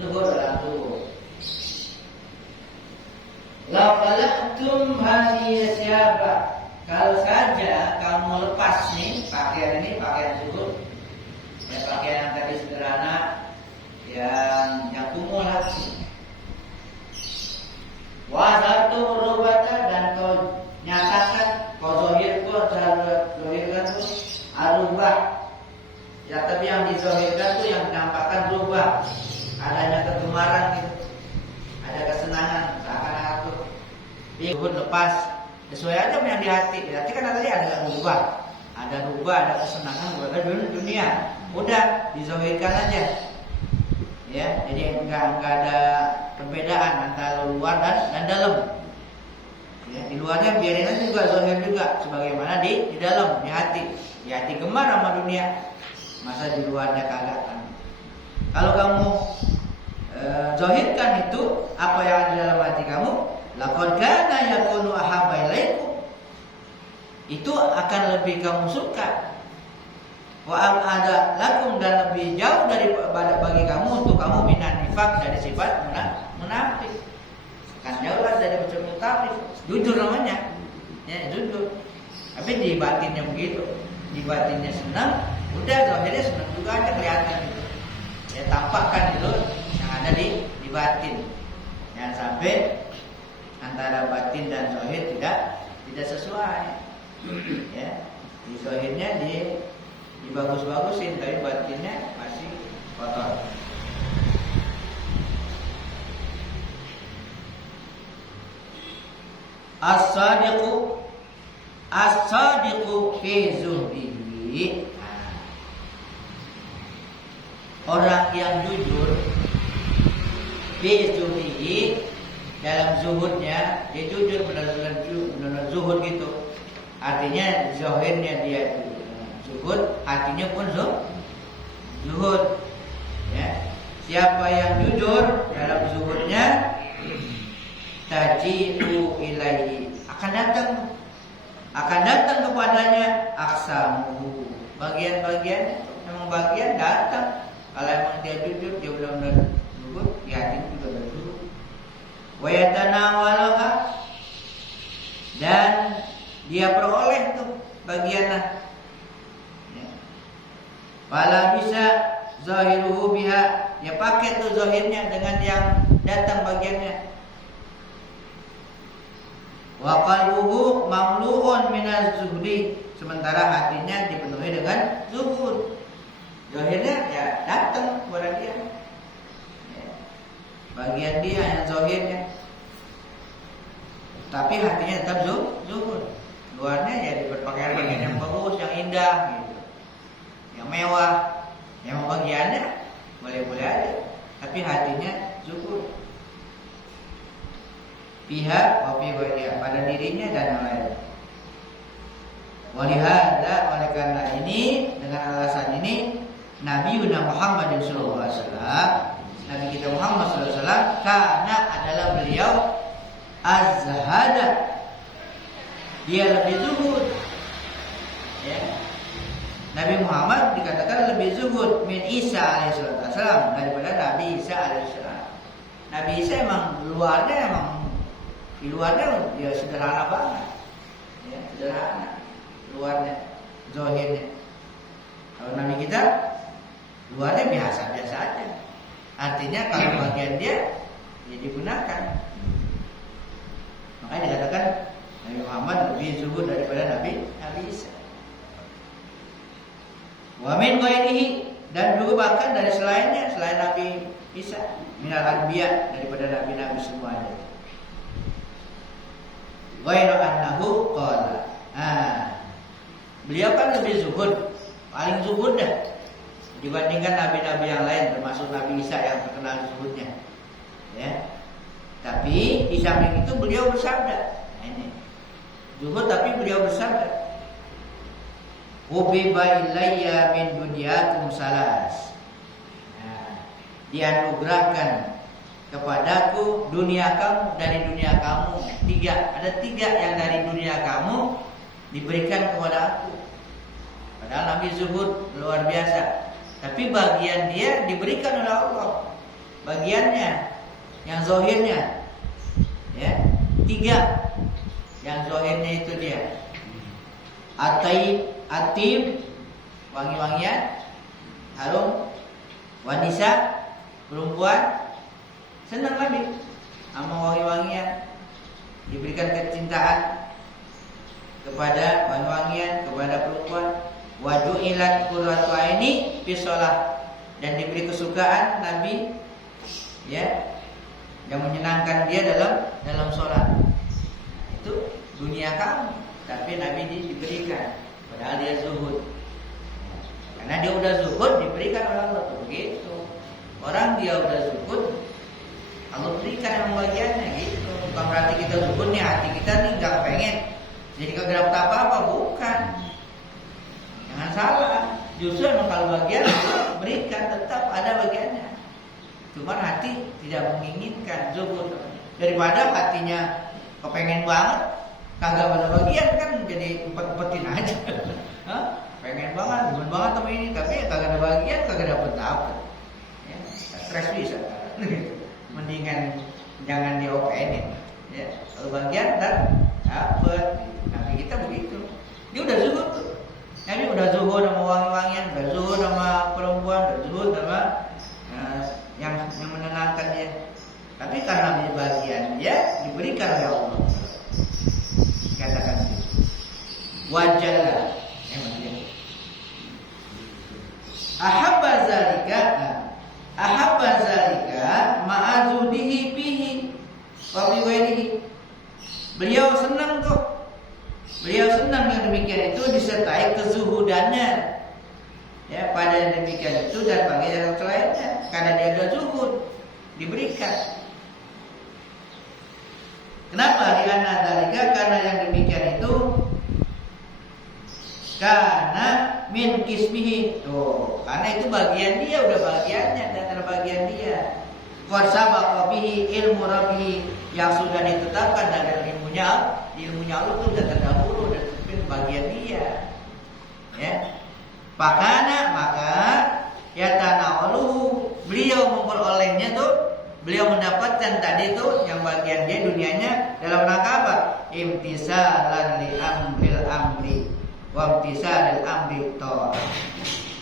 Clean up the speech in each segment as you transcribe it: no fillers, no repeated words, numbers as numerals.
zuhud dalam tubuh. Lau qala'tum hadhihi siapa? Kalau saja kamu lepas nih pakaian ini, pakaian zuhud, ya pakaian yang tadi sederhana, yang kumuh lah. Wa zatu rubata, dan kau nyatakan, kau zahirkan tuh arubah. Ya tapi yang dizahirkan tuh yang dinampakkan rubah, adanya kegemaran gitu, ada kesenangan seakan-akan tuh. Zuhud lepas, sesuai aja yang di hati. Di hati kan tadi ada rubah, ada kesenangan buat dunia. Udah dizahirkan aja. Ya, jadi enggak ada perbedaan antara luar dan dalam. Ya, di luarnya biarin aja juga zahir juga sebagaimana di dalam, di hati. Di hati gemar sama dunia. Masa di luarnya kagak kan. Kalau kamu zahirkan itu apa yang ada dalam hati kamu, laqad kana yakunu ahabba ilaikum, itu akan lebih kamu suka. Wa ada lakum, dan lebih jauh daripada bagi kamu untuk kamu minan nifaq, dari sifat munafik. Kan jauhlah dari macam munafik. Jujur namanya. Ya, jujur. Tapi di batinnya begitu. Di batinnya senang, udah zahirnya senang juga aja kelihatan gitu. Ya tampakkan dulu yang ada di batin. Jangan sampai antara batin dan zahir tidak sesuai. Ya. Di zahirnya dibagus-bagusin, tapi batinnya masih kotor. As-sadiqu fi zuhdihi. Orang yang jujur fi zuhdihi, dalam zuhudnya, dia jujur benar-benar zuhud gitu. Artinya zahirnya dia zuhud, hatinya pun zuhud. Ya. Siapa yang jujur dalam zuhudnya, taji'u ilaihi, akan datang kepadanya aksamu, bagian-bagian, memang bagian datang. Kalau emang dia jujur, dia benar-benar zuhud, ya hatinya juga zuhud. Wa yatanawalaha, dan dia peroleh tuh bagiannya. Ya. Fala bisa zahiruhu biha, ya pakai tuh zahirnya dengan yang datang bagiannya. Wa qalbuhu mamlu'un minaz zuhdi, sementara hatinya dipenuhi dengan zuhud. Zahirnya ya datang kepada dia. Ya. Bagian dia yang zahirnya. Tapi hatinya tetap zuhud. Luarnya ya berpakaian yang bagus, yang indah gitu. Yang mewah. Yang bagiannya boleh-boleh aja, tapi hatinya zuhud. Pihak wafi wajah, pada dirinya dan yang lain. Walihada, oleh karena ini, dengan alasan ini, Nabi Muhammad sallallahu alaihi wasallam, Nabi kita Muhammad sallallahu alaihi wasallam, karena adalah beliau az-zahada, dia lebih zuhud. Ya. Nabi Muhammad dikatakan lebih zuhud min Isa alaihissalam, daripada Nabi Isa alaihissalam. Nabi Isa emang di luarnya dia sederhana banget, ya, sederhana luarnya, zahirnya. Kalau Nabi kita luarnya biasa-biasa aja. Artinya kalau bagian dia digunakan. Makanya dikatakan Nabi Muhammad lebih zuhud daripada Nabi Isa. Wa min ghairihi, dan juga bahkan dari selainnya, selain Nabi Isa, minal anbiya, daripada nabi-nabi semuanya. Ghairu annahu qala. Beliau kan lebih zuhud, paling zuhud dah dibandingkan nabi-nabi yang lain, termasuk Nabi Isa yang terkenal zuhudnya. Ya. Tapi di samping itu beliau bersabda, ini zuhud tapi beliau bersabda, "Ubiba ilayya min dunyakum salas." Dianugerahkan kepadaku dunia kamu, dari dunia kamu tiga. Ada tiga yang dari dunia kamu diberikan kepada aku. Padahal Nabi zuhud luar biasa, tapi bagian dia diberikan oleh Allah. bagiannya, yang zohirnya. Ya, 3. Yang zohirnya itu dia atib, wangi-wangian, harum. Wanisa, perempuan, senang Nabi sama wangi-wangian, diberikan kecintaan kepada wangi-wangian, kepada perempuan. Waju'ilat qurratu aini fi shalah, dan diberi kesukaan Nabi ya yang menyenangkan dia dalam sholat. Itu dunia kamu, tapi Nabi diberikan, padahal dia zuhud. Karena dia udah zuhud, diberikan oleh Allah. Begitu. Orang dia udah zuhud, Allah berikan yang bagiannya gitu. Bukan berarti kita zuhud nih, hati kita nih gak pengen jadi kagak dapat apa-apa, bukan. Jangan salah. Justru emang kalau bagian berikan, tetap ada bagiannya. Cuma hati tidak menginginkan zuhud. Daripada hatinya kepengen banget, kagak ada bagian, kan jadi empet-empetin aja. Hah? Pengen banget, demen banget sama ini, tapi kagak ada bagian, kagak dapet. Ya, stres bisa. Mendingan jangan diopenin. Ya, kalau bagian dan dapet. Nabi kita begitu. Dia udah zuhud tuh. Nabi udah zuhud sama wangi-wangian, udah zuhud sama perempuan, udah zuhud sama yang menenangkan dia. Tapi karena dia bagian dia diberikan oleh Allah. Katakan wajallah. Ahabba zalika ma'azudihi bihi wa biwairihi. Beliau senang tuh. Beliau senang yang demikian itu disertai kezuhudannya. Ya, pada yang demikian itu dan bagi yang lainnya, karena dia sudah zuhud diberikan. Kenapa li'anna dzalika? Karena yang demikian itu karena min kismihi. Tuh, karena itu bagian dia, udah bagiannya dan terbagian dia. Qad sabaqa bihi ilmu rabbih, yang sudah ditetapkan dari ilmunya Allah itu sudah terdahulu dan itu bagian dia. Ya. Maka ya tanawaluhu, beliau memperolehnya tuh, beliau mendapatkan tadi tuh yang bagian dia dunianya dalam rangka apa? Imtisalan li amril amri wa imtisalil amri tor.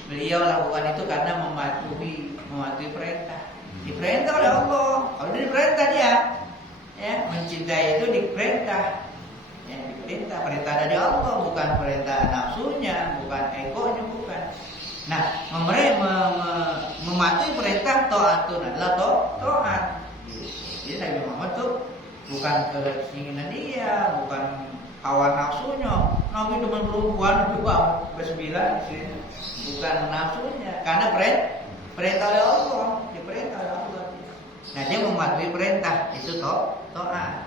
Beliau lakukan itu karena mematuhi perintah. Diperintah oleh Allah. Kalau dia diperintah dia, ya, mencintai itu diperintah. Ya, diperintah, perintah dari Allah, bukan perintah nafsunya, bukan egonya, bukan. Nah, mematuhi perintah taatun adalah taat. Jadi Nabi Muhammad tuh bukan keinginan dia, bukan hawa nafsunya. Nabi cuma perempuan juga bersembilan, bukan nafsunya, karena perintah oleh Allah, diperintah oleh Allah. Nah, dia mematuhi perintah itu taat.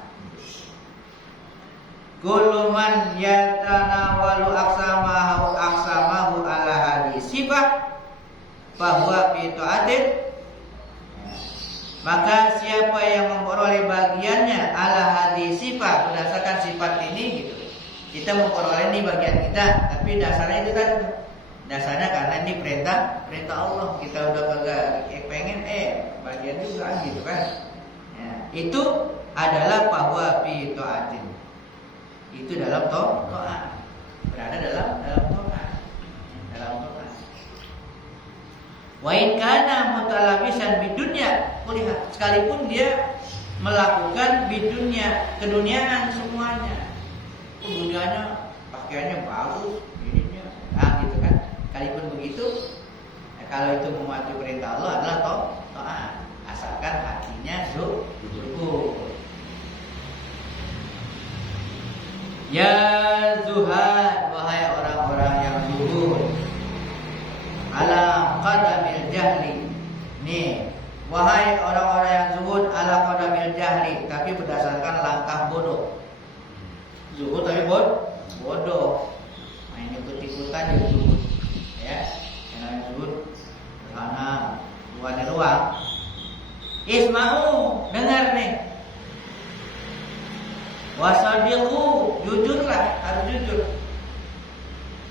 Kullu man yatanawalu aksamahu ala hadis sifat bahwa fi taatin, maka siapa yang memperoleh bagiannya ala hadis sifat, berdasarkan sifat ini gitu. Kita memperoleh ini bagian kita, tapi dasarnya itu tadi. Dasarnya karena ini perintah Allah. Kita udah kagak pengen bagian juga gitu kan. Ya, itu adalah bahwa fi taatin. Itu dalam taat. Berada dalam taat. Dalam taat. Wa in kana mutalabisan bidunya, lihat sekalipun dia melakukan bidunya, keduniaan semuanya. Dunianya pakaiannya bagus, ininya, gitu kan. Sekalipun begitu, kalau itu mematuhi perintah Allah adalah taat. Asalkan hatinya zuhud. Ya zuhad, wahai orang-orang yang zuhud, ala qadamil jahli. Nih, wahai orang-orang yang zuhud ala qadamil jahli, tapi berdasarkan langkah bodoh. Zuhud tapi bodoh. Main ikut-ikutan ya zuhud. Ya, yang zuhud karena luar di ruang. Isma'u, dengar nih. Wasadiqu, jujurlah, harus jujur.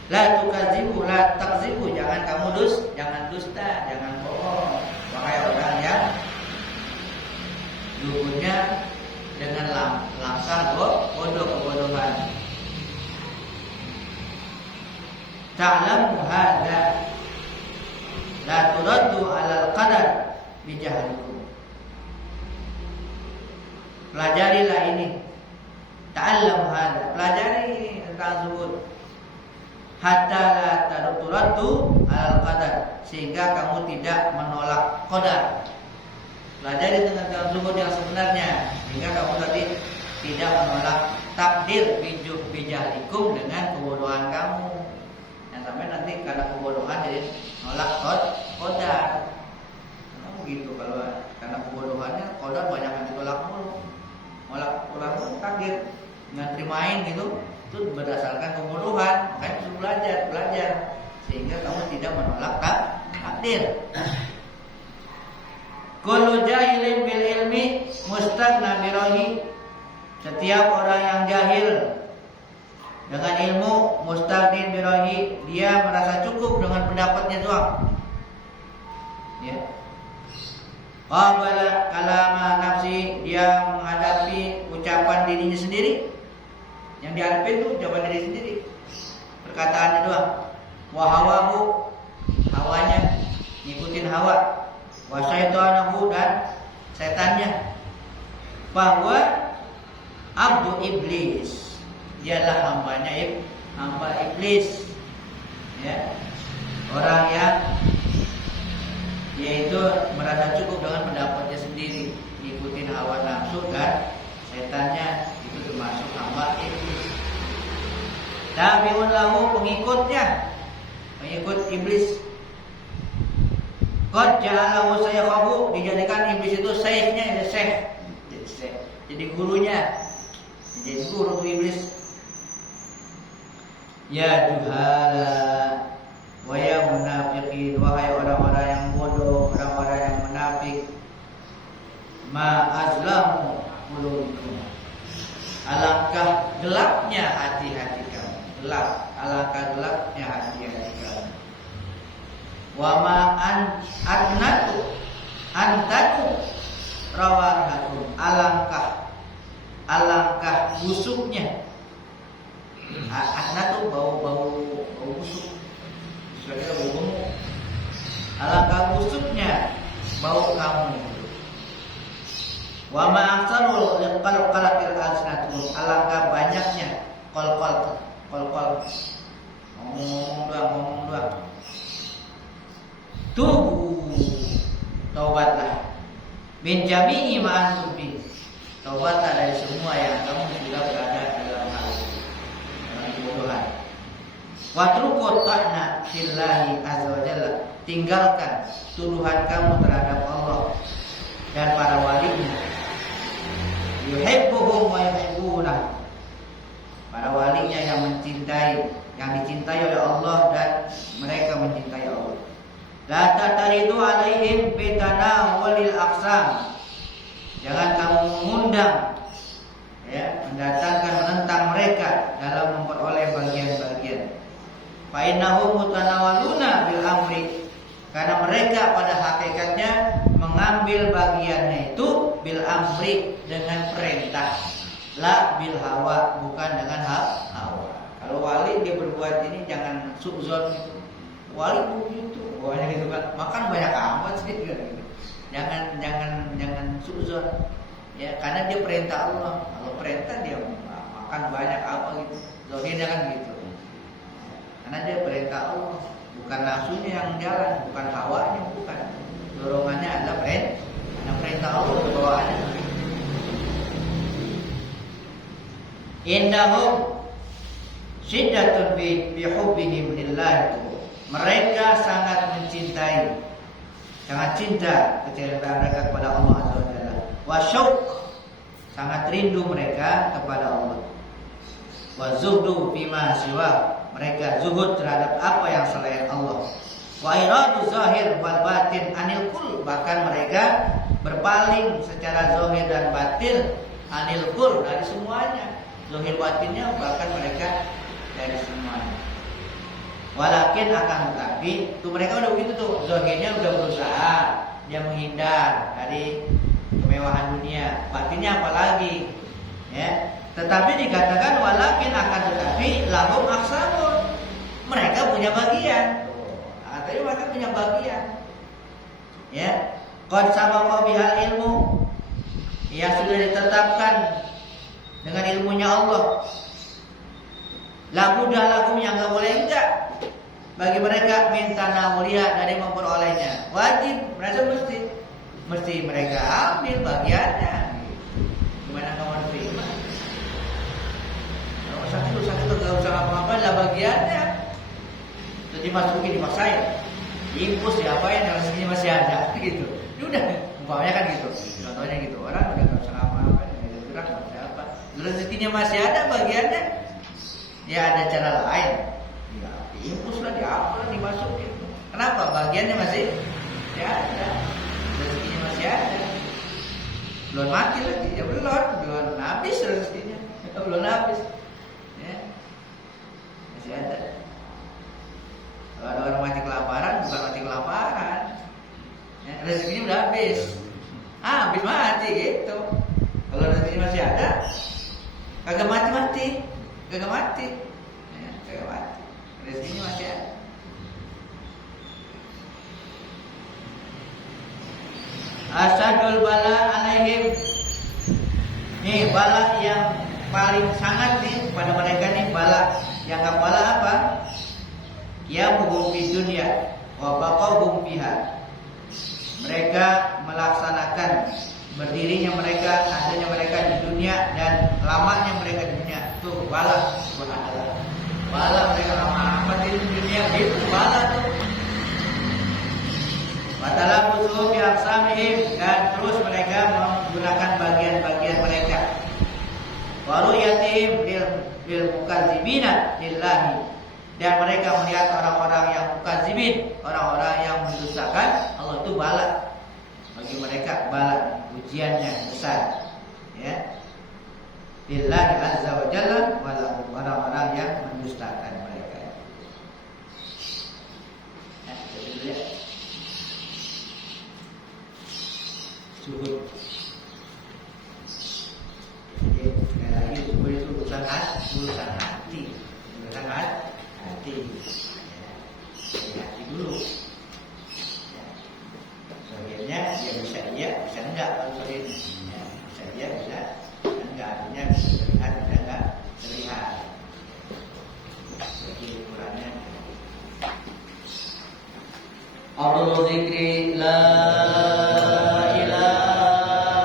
La tukadzibu, la takzibu, jangan kamu jangan dusta, jangan bohong. Wahai orang yang zuhudnya dengan langkah bodoh kebodohan. Ta'lamu hadza la turaddu 'alal qadar bijahlikum. Pelajarilah ini. Ta'allam hadza, pelajari tentang zuhud. Hatta la turaddu 'alal qadar, sehingga kamu tidak menolak qadar. Pelajari tentang zuhud yang sebenarnya, sehingga kamu tadi tidak menolak takdir bijahlikum dengan kebodohan kamu. Yang sampai nanti karena kebodohan jadi nolak qadar. Karena begitu, kalau karena kebodohannya qadar banyak yang ditolak mulu. Nolak takdir, nggak terimain gitu, itu berdasarkan kebodohan. Makanya harus belajar sehingga kamu tidak menolak takdir. Kullu jahilin bil ilmi mustaghna birahi. Setiap orang yang jahil dengan ilmu, mustaghnin birahi, dia merasa cukup dengan pendapatnya doang. Ya. Qabala kalama nafsi, dia menghadapi ucapan dirinya sendiri. Yang dihadapi itu ucapan diri sendiri, perkataannya doang. Wa hawahu, hawanya, ngikutin hawa. Wa syaitanahu, dan setannya. Bahwa abdu iblis, dialah hamba iblis. Ya. Orang yang yaitu merasa cukup dengan pendapatnya sendiri, ngikutin hawa nafsu dan setannya, itu termasuk hamba iblis. Tabi'un lahu, pengikut iblis. Qad ja'alahu sayyakhahu, dijadikan iblis itu syekhnya, jadi gurunya, jadi guru tuh iblis. Ya juhala wa ya munafiqin, wahai orang-orang yang bodoh, orang-orang yang munafik. Ma azlamu qulubikum, alangkah gelapnya hati-hati kamu. Alangkah gelapnya hati-hati kamu. Wa ma antatu rawahatum, alangkah busuknya. Atnatu bau busuk, sebenarnya bau gemuk. Alangkah busuknya bau kamu itu. Wa ma aktsarul qalqalatil alsinatum, alangkah banyaknya qol-qol. Ngomong doang. Tubu, taubatlah. Min jami'i ma antum bi, taubatlah dari semua yang kamu sudah berada dalam hal itu, dalam kebodohan. Watruku ta'na fillahi azza wa jalla, tinggalkan tuduhan kamu terhadap Allah dan para walinya. Yuhibbuhum wa yuhibbunah, para walinya yang dicintai oleh Allah dan mereka mencintai Allah. La tataridu alaihim bitanawulil aqsam, jangan kamu mengundang, ya, menentang mereka dalam memperoleh bagian-bagian. Fa innahum mutanawaluna bil amri, karena mereka pada hakikatnya mengambil bagiannya itu bil amri, dengan perintah. La bil hawa, bukan dengan hawa. Kalau wali dia berbuat ini jangan suudzon gitu. Wali begitu, pokoknya gitu kan. Makan banyak amat sih gitu. Jangan suudzon. Ya, karena dia perintah Allah. Kalau perintah dia makan banyak apa gitu. Zahirnya kan gitu. Karena dia perintah Allah, bukan nafsunya yang jalan, bukan hawanya, bukan. Dorongannya adalah perintah Allah, kebawaannya. Indahum syiddatun bi hubbihim lillah, mereka sangat mencintai, sangat cinta kecintaan mereka kepada Allah Azza wa Jalla. Wa syauq, sangat rindu mereka kepada Allah. Wa zuhdu bima siwa, mereka zuhud terhadap apa yang selain Allah. Wa iradu zahir wal batin anil kul, bahkan mereka berpaling secara zahir dan batin anil kul, dari semuanya. Zahir batinnya bahkan mereka dari semuanya. Walakin akan tetapi, tuh mereka udah begitu tuh, zahirnya udah berusaha dia menghindar dari kemewahan dunia. Batinnya apalagi? Ya. Tetapi dikatakan walakin akan tetapi lahum aksamun. Mereka punya bagian. Artinya mereka punya bagian. Ya. Qad sabaqa bihal ilmu. Ya sudah ditetapkan dengan ilmunya Allah. La budda lahum yang enggak boleh enggak bagi mereka minta nawliya dari memperolehnya. Wajib, merasa mesti mereka ambil bagiannya. Gimana kamu terima? Kalau sakit enggak usah apa-apa lah bagiannya. Jadi masukin dipaksain. Impus diapain kalau segini masih ada gitu. Ya udah, umpamanya kan gitu. Contohnya gitu. Orang udah enggak usah apa-apa, enggak gerak enggak apa. Rezekinya masih ada bagiannya. Ya ada cara lain. Ya, impus lah diapa dimasukin. Kenapa? Bagiannya masih ada. Rezekinya masih ada. Belum mati lagi, ya belum habis rezekinya. Belum habis. Ya. Masih ada. Kalau ada orang mati kelaparan, bukan mati kelaparan. Ya, rezekinya udah habis. Habis mati gitu. Kalau rezekinya masih ada, kagak mati. Kagak mati. Ya, kagak mati. Rezekinya masih ada. Asadul bala alaihim. Nih bala yang paling sangat nih pada mereka nih bala. Yang bala apa? Ya buhum di dunia wa baqahum biha. Mereka melaksanakan berdirinya mereka, adanya mereka di dunia dan lamanya mereka di dunia. Tuh bala, subhanallah. Bala mereka lama amat di dunia itu bala tuh. Watalabusu bi aqsamihim dan terus mereka menggunakan bagian-bagian mereka. Wa ru'yatihim lil mukadzibina lillahi. Dan mereka melihat orang-orang yang mukadzibin, orang-orang yang mendustakan Allah itu bala. Bagi mereka bala, ujiannya besar. Ya. Lillahi azza wa jalla wa orang-orang yang mendustakan mereka. Nah, jadi lihat. Zuhud. Jadi sekali lagi zuhud itu urusan hati. Urusan hati. Dari hati dulu. Soalnya dia bisa enggak kalau soalnya bisa dia bisa enggak, artinya bisa terlihat bisa enggak terlihat. Jadi ukurannya Abdul Zikri la ilaha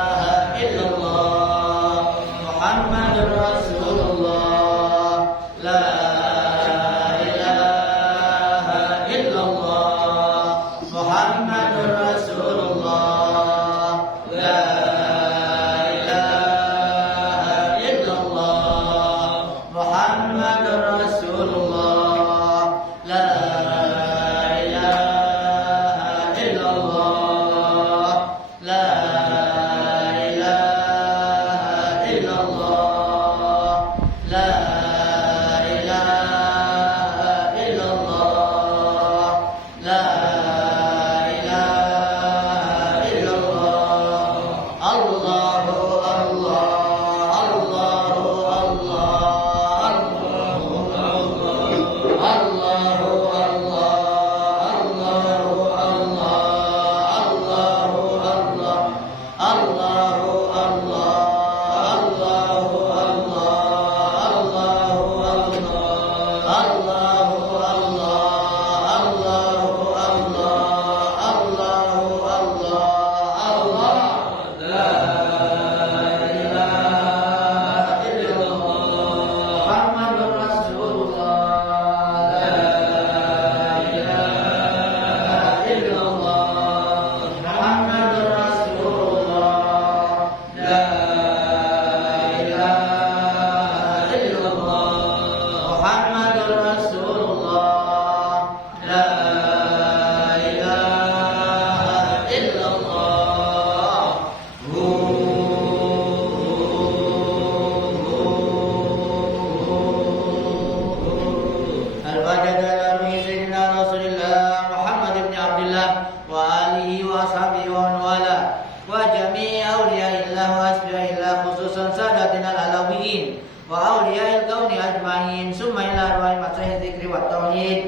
جميع أولياء الله وأصفياء الله خصوصا ساداتنا العلويين وأولياء الكون أجمعين ثم إلى أرواح مشايخ الذكر والتوحيد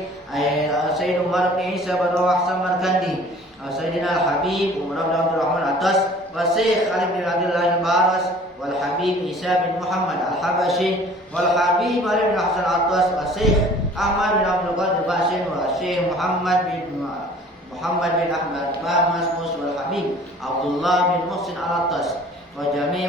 سيد عمر بن عيسى بن أحسن مركندي سيدنا الحبيب عمر بن عبد الرحمن العطاس والشيخ علي بن عبد الله البارس والحبيب عيسى بن محمد الحبشي والحبيب علي بن حسن العطاس والشيخ أحمد بن عبد القادر باشن والشيخ محمد بن أحمد مامس والحبيب عبد الله بن محسن العطاس وجميع